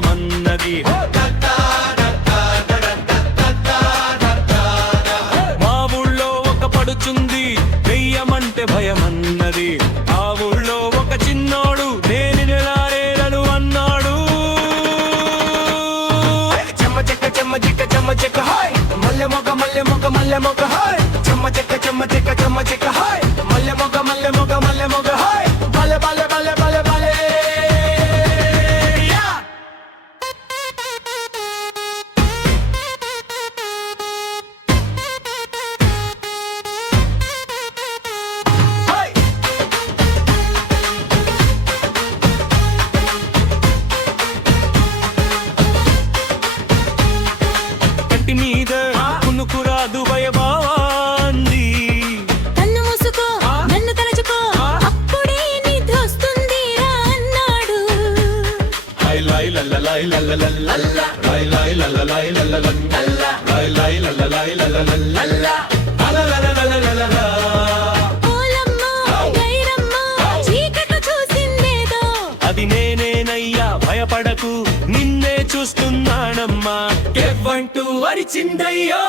భయమన్నది. మా ఊళ్ళో ఒక పడుచుంది దెయ్యమంటే భయమన్నది. ఆ ఊళ్ళో ఒక చిన్నోడు నేను నెలారేలను అన్నాడు. చెమ్మ చెక్క చెమ్మ చెక్క చెమ్మ చెక్క హాయ్ మల్లె మొగ మల్లె మొగ మల్లె మొగ హాయ్ చెమ్మ చెక్క చెమ్మ చెక్క చెమ్మ చెక్క హాయ్ మల్లె మొగ మల్లె మొగ మల్లె మొగ హాయ్ బలె బలె బలె బలె బలె. కంటి మీద కునుకురాదు భయభావాంది. కన్ను మూసుకో నన్ను తలచుకో అప్పుడే నిద్రొస్తుంది అన్నాడు. లై లై లల్ల లై లల్ల లల్ల లై లై లల్ల లై లల్ల లల్ల లై లై లల్ల లై లల్ల లల్ల అలలలలలలల. ఓలమ్మ గైరమ్మ చీకట్లు చూసిందేదో. అది నేనేనయ్యా భయపడకు నిన్నే చూస్తున్నానమ్మా కెవ్వంటూ అరిచిందయ్యో.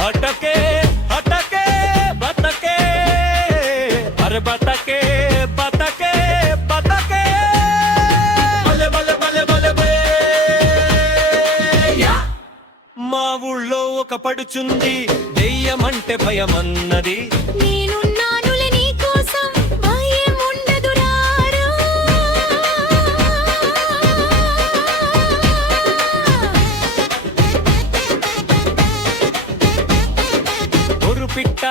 హటకే హటకే బతకే అరే బతకే బతకే బతకే బలె బలె బలె బలె బలె. మా ఊళ్ళో ఒక పడుచుంది దెయ్యమంటే భయమన్నది. నేనున్నానులే నీకోసం భయం ఉండదు రారా. పిట్ట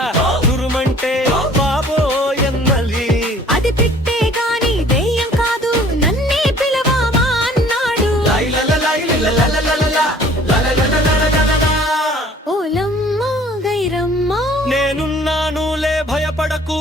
తురుమంటే బాబోయన్నది. అది పిట్టే గాని దెయ్యం కాదు నన్నే పిలవామా అన్నాడు. ఓలమ్మ గైరమ్మ నేనున్నానులే భయపడకు